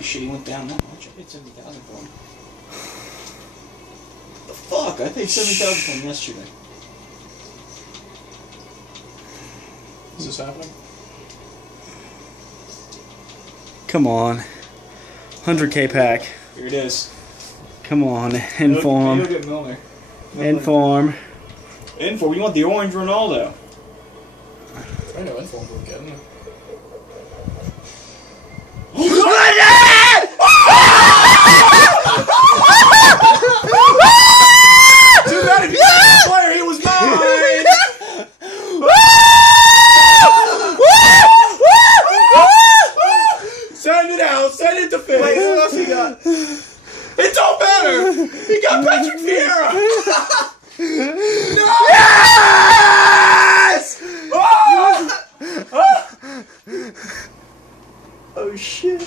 Holy shit, he went down that much. I paid 70,000 for him. The fuck? I paid 70,000 for him yesterday. Is this happening? Come on. 100K pack. Here it is. Come on. Inform. Look at Milner. Inform. Inform. You want the orange Ronaldo? I know Inform we're getting. Too bad if he was a player, he was mine! Send it out, send it to Finn. Wait, what else he got? It don't matter! He got Patrick Vieira! No! Yes! Oh! Oh shit.